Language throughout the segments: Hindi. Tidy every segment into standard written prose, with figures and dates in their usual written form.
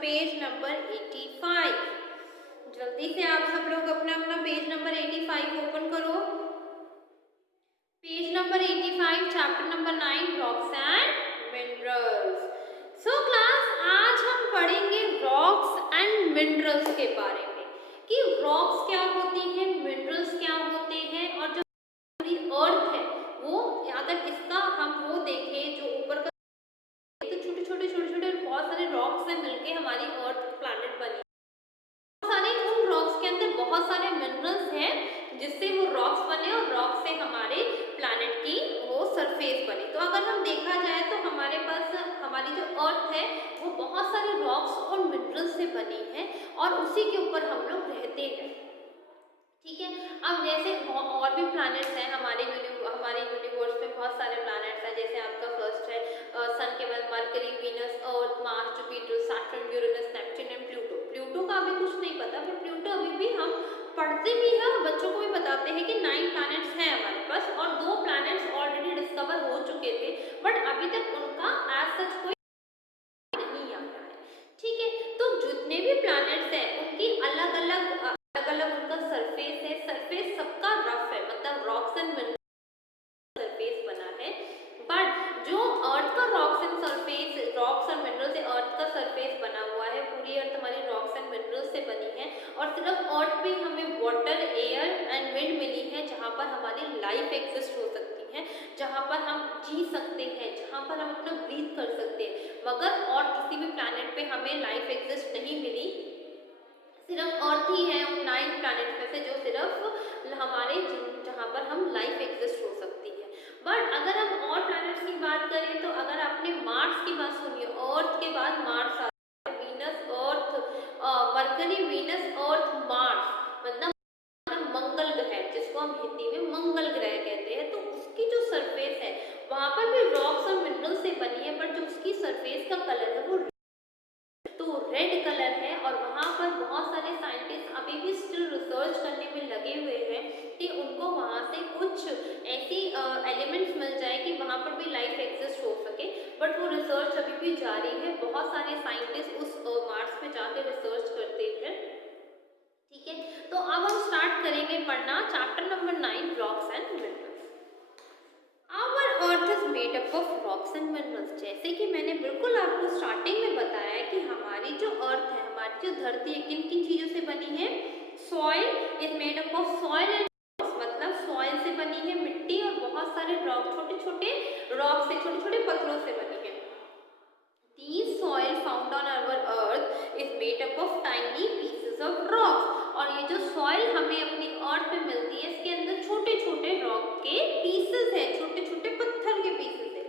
Page number 85। जल्दी से आप सब लोग अपना अपना पेज नंबर 85 ओपन करो। Page number 85, chapter number 9, rocks and minerals. So class, आज हम पढ़ेंगे रॉक्स एंड मिनरल्स के बारे में कि रॉक्स क्या होती हैं, मिनरल्स क्या होते हैं, और जो हमारी अर्थ है वो, अगर इसका हम वो देखें जो ऊपर का, तो छोटे छोटे छोटे छोटे बहुत सारे रॉक्स से मिलके हमारी अर्थ प्लैनेट बनी। सारे उन रॉक्स के अंदर बहुत सारे मिनरल्स हैं जिससे वो रॉक्स बने और रॉक से हमारे प्लैनेट की वो सरफेस बनी। तो अगर हम देखा जाए तो हमारे पास हमारी जो अर्थ है वो बहुत सारे रॉक्स और मिनरल्स से बनी है और उसी के ऊपर हम लोग रहते हैं। ठीक है, अब जैसे और भी प्लैनेट्स हैं हमारे यूनिवर्स में, बहुत सारे प्लैनेट्स हैं। जैसे आपका फर्स्ट है सन के बाद mercury, Venus, earth, Mars, Jupiter, Saturn, Uranus, Neptune and Pluto. Pluto का अभी कुछ नहीं पता, पर प्लूटो अभी भी हम पढ़ते भी हैं और बच्चों को भी बताते हैं कि 9 प्लैनेट्स हैं हमारे पास और 2 प्लैनेट्स ऑलरेडी डिस्कवर हो चुके थे, बट अभी तक उनका एज सच कोई नहीं आ रहा है। ठीक है, तो जितने भी प्लैनेट्स हैं उनकी अलग अलग उनका सरफेस है। सरफेस सबका रफ है, मतलब रॉक्स एंड मिनरल्स सरफेस बना है। बट जो अर्थ का रॉक्स एंड मिनरल से अर्थ का सरफेस बना हुआ है, पूरी अर्थ हमारी रॉक्स एंड मिनरल्स से बनी है और सिर्फ अर्थ पे हमें वाटर, एयर एंड विंड मिली है जहाँ पर हमारी लाइफ एग्जिस्ट हो सकती है, जहाँ पर हम जी सकते हैं, जहाँ पर हम अपना ब्रीथ कर सकते हैं। मगर और किसी भी प्लैनेट पे हमें लाइफ एग्जिस्ट नहीं मिली, सिर्फ अर्थ ही है उन 9 प्लैनेट में से जो सिर्फ हमारे जहाँ पर हम लाइफ एग्जिस्ट हो सकती है। बट अगर हम और प्लैनेट्स की बात करें तो अगर आपने मार्स की बात सुनी, अर्थ के बाद मार्स आता है, वीनस, अर्थ, मरकरी, वीनस, अर्थ, मार्स, मतलब मंगल ग्रह, जिसको हम हिंदी में मंगल ग्रह कहते हैं। तो उसकी जो सरफेस है वहां पर भी रॉक्स और मिनरल से बनी है, बट जो उसकी सरफेस का कलर है वो रेड कलर है। और वहाँ पर बहुत सारे साइंटिस्ट अभी भी स्टिल रिसर्च करने में लगे हुए हैं कि उनको वहाँ से कुछ ऐसी एलिमेंट्स मिल जाए कि वहाँ पर भी लाइफ एग्जिस्ट हो सके, बट वो रिसर्च अभी भी जारी है। बहुत सारे साइंटिस्ट उस मार्स पे जाकर रिसर्च करते हैं। ठीक है, तो अब हम स्टार्ट करेंगे पढ़ना chapter number 9, rocks and minerals. Our earth is made up of rocks and minerals. जैसे कि मैंने बिल्कुल आपको स्टार्टिंग में बताया कि हमारी जो अर्थ है, हमारी जो धरती है, किन किन चीजों से बनी है। Soil is made up of soil and rocks, मतलब सॉइल से बनी है, मिट्टी, और बहुत सारे रॉक, छोटे छोटे रॉक से, छोटे छोटे पत्थरों से बनी है। These soil found on our earth is made up of tiny pieces of rocks। और ये जो सॉइल हमें अपनी अर्थ पे मिलती है, इसके अंदर छोटे छोटे रॉक के पीसेस है, छोटे छोटे पत्थर के पीसेस है।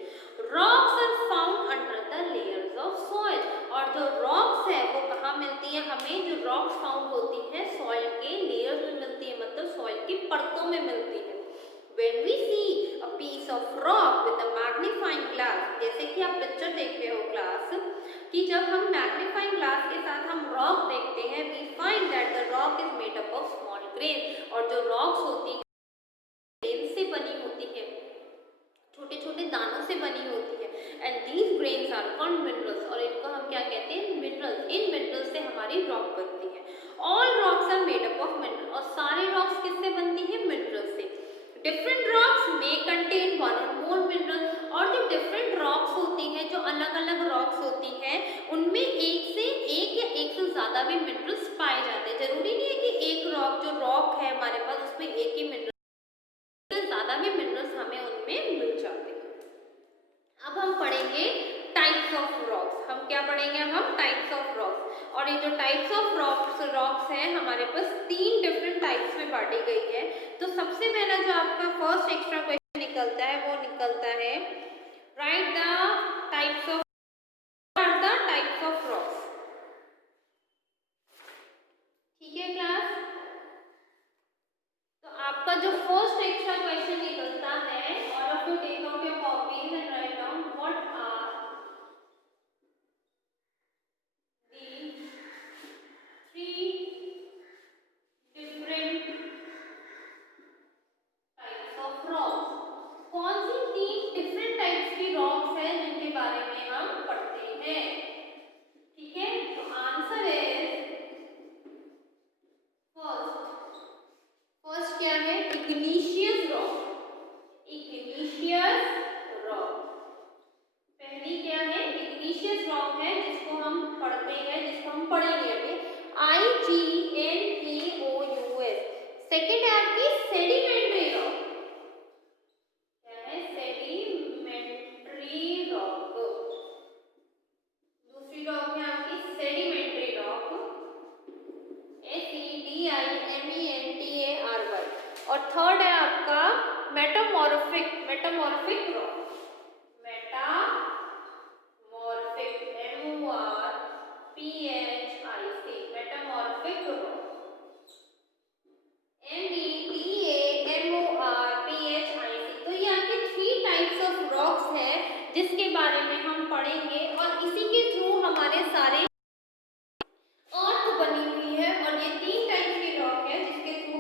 Rocks are found under the layers of soil. और जो रॉक्स है वो कहाँ मिलती है हमें, जो रॉक्स फाउंड होती है सॉइल के लेयर्स में मिलती है, मतलब सॉइल की परतों में मिलती है। When we see a piece of rock with a magnifying glass, जैसे कि आप पिक्चर देख रहे हो क्लास, कि जब हम मैग्नीफाइंग ग्लास के साथ हम रॉक देखते हैं, we find that the rock is made up of small grains। और जो रॉक्स होती है ग्रेन से बनी होती है, छोटे छोटे दानों से बनी होती है। And these grains are called minerals. और इनको हम क्या कहते हैं, मिनरल्स। इन मिनरल्स से हमारी रॉक बनती है। All rocks are made up of mineral. और सारे रॉक्स किससे बनती है, मिनरल्स से। Different rocks may contain one or more mineral. और जो डिफरेंट रॉक्स होती हैं, जो अलग अलग रॉक्स होती हैं, उनमें एक या एक से ज्यादा भी मिनरल्स पाए जाते हैं। जरूरी नहीं है कि एक रॉक, जो रॉक है हमारे पास, उसमें एक ही मिनरल, ज्यादा भी मिनरल्स हमें उनमें मिल जाते हैं। अब हम पढ़ेंगे टाइप्स ऑफ रॉक्स। हम क्या पढ़ेंगे, अब हम टाइप्स ऑफ रॉक्स। और ये जो टाइप्स ऑफ रॉक्स हैं हमारे पास 3 डिफरेंट टाइप्स में बांटी गई है। तो सबसे पहला जो आपका फर्स्ट एक्स्ट्रा क्वेश्चन निकलता है वो निकलता है, write the types of rocks. ठीक है क्लास, तो आपका जो फर्स्ट एक्स्ट्रा क्वेश्चन निकलता है, all of you take out your copies and write down what are the 3 different types of rocks. कौन सी 3 डिफरेंट टाइप्स की रॉक्स है जिनके बारे में क्या है, इग्निशियस रॉक है जिसको हम पढ़ते हैं, जिसको हम पढ़ेंगे अभी, IGNEOUS। सेकेंड है आपकी सेडिमेंट्री रॉक, क्या है, सेडिमेंट्री रॉक। दूसरी रॉक है आपकी सेडिमेंट्री रॉक, SEDIMENTARY। और थर्ड है आपका metamorphic, metamorphic rock, metamorphic, MORPHIC, metamorphic rock, METAMORPHIC। तो ये आपके 3 टाइप्स ऑफ रॉक्स है जिसके बारे में हम पढ़ेंगे और इसी के थ्रू हमारे सारे अर्थ बनी हुई है। और ये 3 टाइप की रॉक है जिसके थ्रू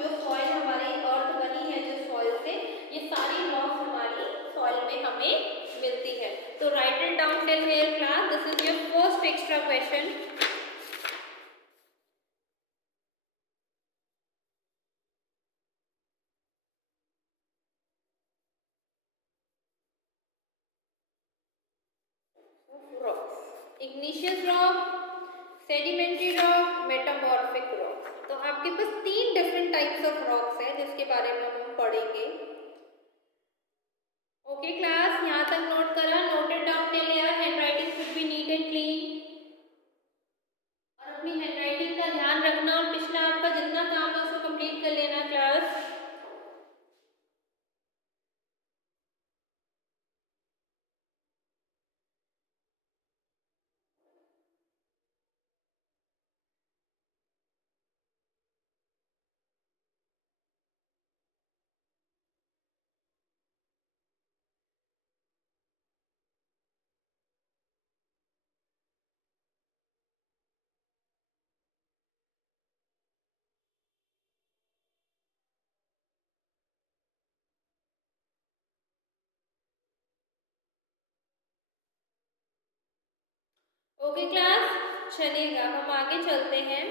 जो सॉइल हमारी अर्थ बनी है, जो सॉइल से, ये सारी रॉक्स हमारी सॉइल में हमें मिलती है। तो right it down till here class, this is your first extra question. Rocks, igneous rock, sedimentary rock, metamorphic rock. तो आपके पास 3 डिफरेंट टाइप्स ऑफ रॉक्स है जिसके बारे में हम पढ़ेंगे। ओके क्लास, यहाँ तक नोट करा, noted down till here, handwriting should be neat and clean. और अपनी हैंडराइटिंग का ध्यान रखना और पिछला आपका जितना काम है उसको कंप्लीट कर लेना क्लास। ओके क्लास, चलिएगा हम आगे चलते हैं।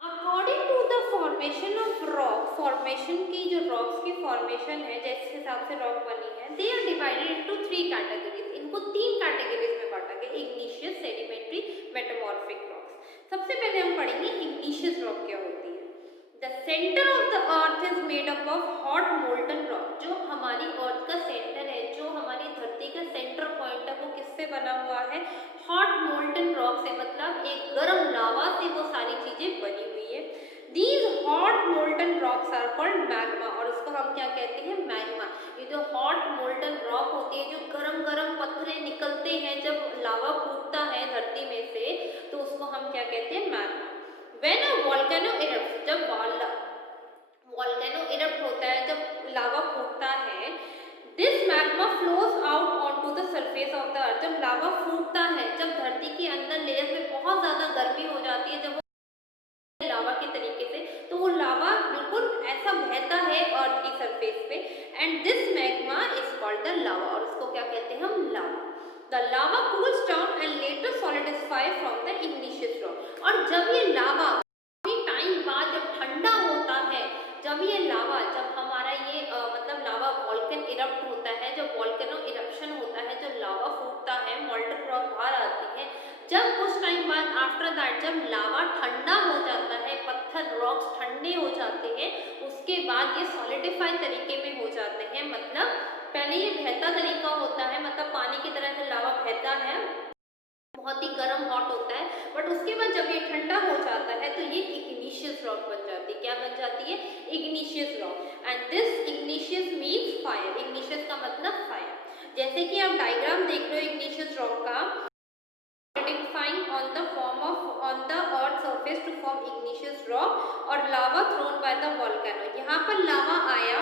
According to the formation of rock, formation की जो रॉक्स की फॉर्मेशन है, जिस हिसाब से रॉक बनी है, they are divided into 3 categories. इनको 3 कैटेगरीज में बांटा गया, इग्निशियस, सेडिमेंट्री, मेटामॉर्फिक रॉक्स। सबसे पहले हम पढ़ेंगे इग्निशियस रॉक क्या होती है। The centre of the earth is made up of hot molten rock. जो हमारी अर्थ का सेंटर है, जो हमारी धरती का सेंटर पॉइंट है, वो किससे बना हुआ है, हॉट मोल्टन रॉक से, मतलब एक गर्म लावा से वो सारी चीजें बनी हुई है। These hot molten rocks are called magma, और उसको हम क्या कहते हैं, मैग्मा। ये जो हॉट मोल्टन रॉक होती है, जो गरम गरम पत्थरे निकलते हैं जब लावा फूटता है धरती में से, तो उसको हम क्या कहते हैं, magma. When a volcano erupts, जब वॉल्केनो इरप्ट होता है, जब लावा फूटता है, this magma flows out onto the surface of the earth. जब लावा फूटता है, जब धरती के अंदर लेयर में बहुत ज्यादा गर्मी हो जाती है, जब वो लावा के तरीके से, तो वो लावा बिल्कुल ऐसा बहता है अर्थ की सरफेस पे, and this magma is called the lava, और उसको क्या कहते हैं हम, lava. The lava cools down and later solidify from the igneous rock. और जब ये लावा टाइम बाद जब ठंडा होता है, जब ये लावा, जब हमारा ये मतलब लावा वॉल्केन इरप्ट होता है, जब वॉल्केनो इरप्शन होता है, जब लावा फूटता है, मॉल्टन रॉक बाहर आती है, जब कुछ टाइम बाद आफ्टर दैट जब लावा ठंडा हो जाता है, पत्थर रॉक्स ठंडे हो जाते हैं, उसके बाद ये सॉलिडिफाई तरीके में हो जाते हैं। मतलब पहले ये बहता तरीका होता है, मतलब पानी की तरह से लावा बहता है, बहुत ही गर्म हॉट होता है, बट उसके बाद जब ये ठंडा हो जाता है तो ये इग्निशियस रॉक बन जाती है। क्या बन जाती है, igneous rock. And this igneous means fire, igneous का मतलब फायर। जैसे कि आप डायग्राम देख रहे हो इग्निशियस रॉक का, solidifying on the earth surface to form igneous rock और lava thrown by the volcano। यहाँ पर लावा आया,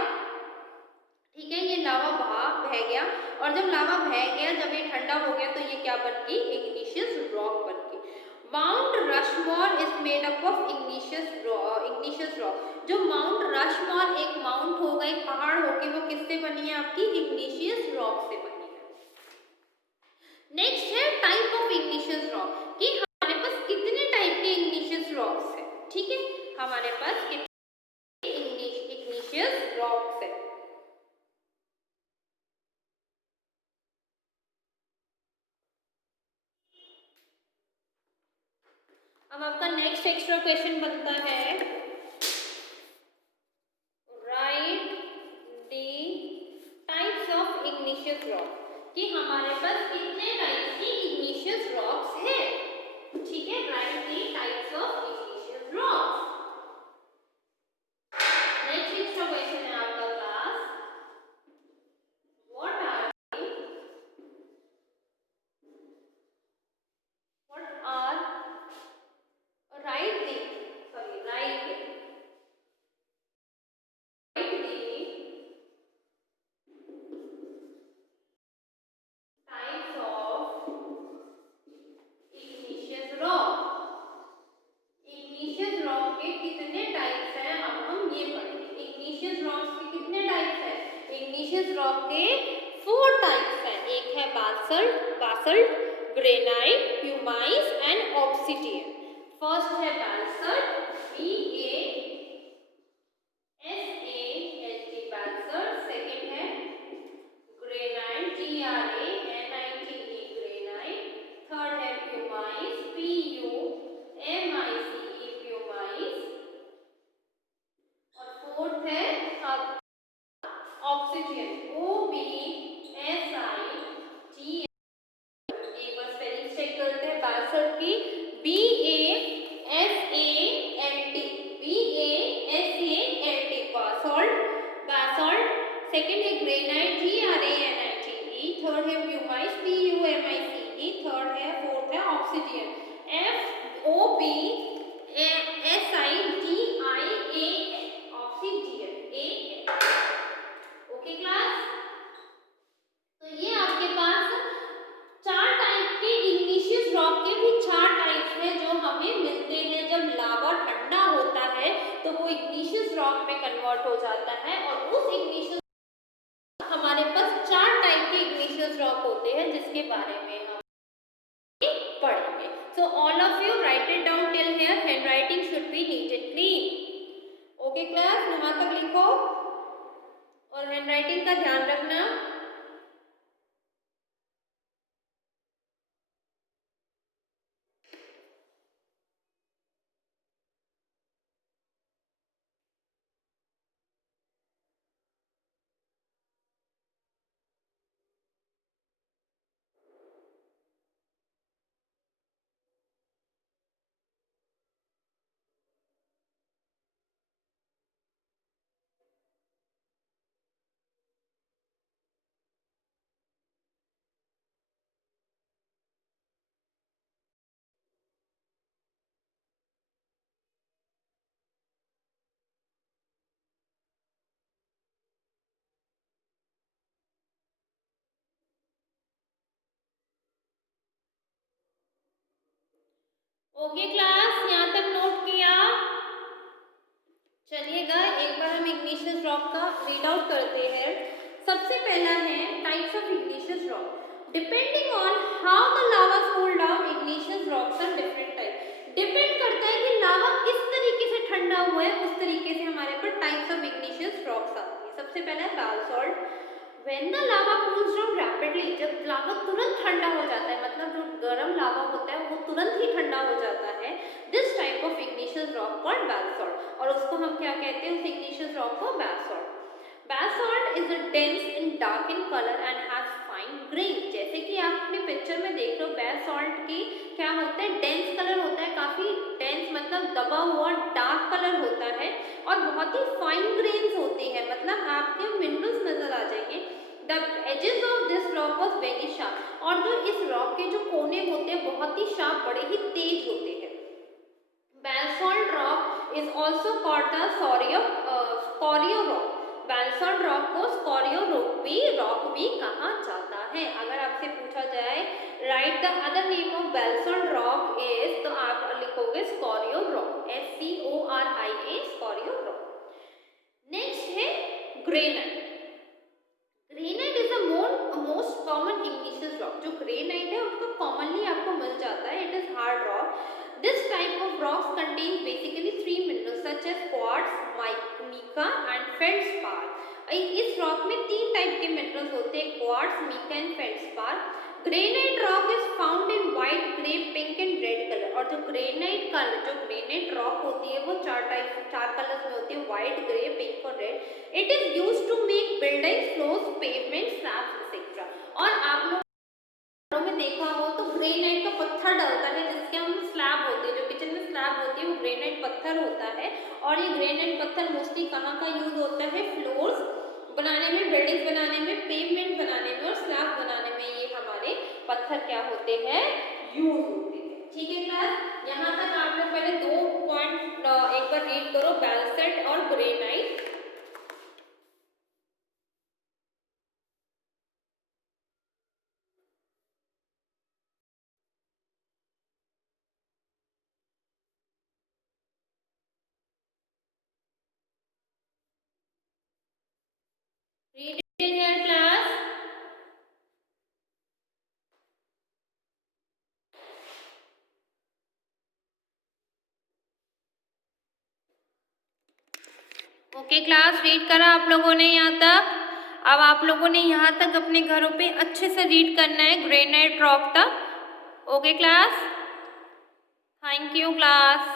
ठीक है, ये लावा बह गया, और जब लावा बह गया, जब ये ठंडा हो गया, तो ये क्या बन गई, इग्निशियस रॉक बन गई। Mount Rushmore is made up of igneous rock. जो माउंट रशमोर एक माउंट होगा, एक पहाड़ होगी, वो किससे बनी है, आपकी इग्निशियस रॉक से बनी है। नेक्स्ट है टाइप ऑफ इग्निशियस रॉक, कि हमारे पास कितने टाइप के इग्निशियस रॉक्स है। ठीक है, हमारे पास कितने इग्निशियस रॉक्स है। अब आपका नेक्स्ट एक्स्ट्रा क्वेश्चन बनता है, write the types of igneous rock, कि हमारे पास कितने टाइप्स की इग्निशियस रॉक्स है। ठीक है, write the types of igneous rocks. Next extra question है आपका class, what are write the types of igneous rock. Igneous rock के कितने टाइप्स हैं, अब हम ये पढ़ेंगे। इग्निशियस रॉक्स के कितने टाइप्स हैं? इग्निशियस रॉक के 4 टाइप्स हैं। एक है basalt, granite, pumice and obsidian. First है बासल्ट, BASALT बासल्ट। सेकंड है ग्रेनाइट, GRANITE ग्रेनाइट। थर्ड है प्यूमाइस, PUMICE प्यूमाइस। और फोर्थ है ऑब्सिडियन, OBSIDN। एक बार स्पेलिंग चेक करते हैं बासल्ट की, BASALT बासल्ट। सेकंड है ग्रेनाइट, GRANITE। थर्ड है प्यूमाइस, PUMICE। फोर्थ है obsidian, FOBSIDIAN obsidian, AN। Okay class, तो ये आपके पास 4 टाइप के इग्निशियस रॉक के भी 4 टाइप्स हैं जो हमें मिलते हैं। जब लावा ठंडा होता है तो वो इग्निशियस रॉक में कन्वर्ट हो जाता है, और उस इग्निशियस हमारे पास 4 टाइप के इग्निशियस रॉक होते हैं जिसके बारे में हम पढ़ेंगे। So all of you right it down till here, handwriting should be neat and clean. Okay class, वहां तक लिखो और हैंडराइटिंग का ध्यान रखना। ओके क्लास, यहाँ तक नोट किया? चलिएगा एक बार हम इग्निशियस रॉक का रीड आउट करते हैं। सबसे पहला है types of igneous rock. Depending on how the lava cool down, igneous rocks are different type. Depend करता है कि लावा किस तरीके से ठंडा हुआ है, उस तरीके से हमारे पर टाइप्स ऑफ इग्निशियस रॉक्स आते हैं। सबसे पहला है बासल्ट। When the lava cools down rapidly, जब लावा तुरंत ठंडा हो जाता है, मतलब जो गर्म लावा होता है वो तुरंत ही ठंडा हो जाता है, this type of igneous rock called basalt. और उसको हम क्या कहते हैं, उस इग्निशियस रॉक को basalt. Basalt is dense and dark in colour and has fine grain. जैसे कि आप अपने पिक्चर में देख रहे हो, बासल्ट की क्या होता है, डेंस कलर होता है, काफी डेंस मतलब दबा हुआ डार्क कलर होता है, और बहुत ही फाइन ग्रेन्स होते हैं, मतलब आपके मिनरल्स नजर आ जाएंगे। The edges of this rock was very sharp, और जो इस रॉक के जो कोने होते हैं बहुत ही शार्प, बड़े ही तेज होते हैं। Basalt rock is also called the scoria rock। Basalt rock को स्कोरियो रॉक भी कहा जाता है। अगर आपसे पूछा जाए write the other name of basalt rock is, तो आप लिखोगे scoria rock, SCORIA scoria rock. Next है granite. Granite is the most common igneous rock. जो ग्रेनाइट है उसको कॉमनली आपको मिल जाता है, it is hard rock. This type of rocks contains basically 3 minerals such as quartz, mica and feldspar. इस रॉक में 3 टाइप के मिनरल्स होते हैं, quartz, mica and feldspar. Granite rock is found in white, grey, pink and red colour. और जो ग्रेनाइट रॉक होती है वो चार कलर्स में होती है, व्हाइट, ग्रे, पिंक और red. It is used to make buildings, floors, pavement, slabs etcetera. और आप लोग घरों में देखा हो तो ग्रेनाइट का पत्थर डलता है जिसके हम स्लैब होते हैं, जो किचन में स्लैब होती है वो ग्रेनाइट पत्थर होता है। और ये ग्रेनाइट पत्थर मोस्टली कहाँ का यूज होता है? फ्लोर्स बनाने में, बिल्डिंग्स बनाने में, पेवमेंट बनाने में और स्लैब बनाने में ये हमारे पत्थर क्या होते हैं? यूज होते हैं। ठीक है क्लास, यहाँ तक आप लोग पहले 2 पॉइंट एक बार रीड करो, बैलसेट और granite. Read in your class. Okay class, read करा आप लोगों ने यहाँ तक? अब आप लोगों ने यहाँ तक अपने घरों पे अच्छे से रीड करना है ग्रेनाइट रॉक तक। Okay class, thank you class.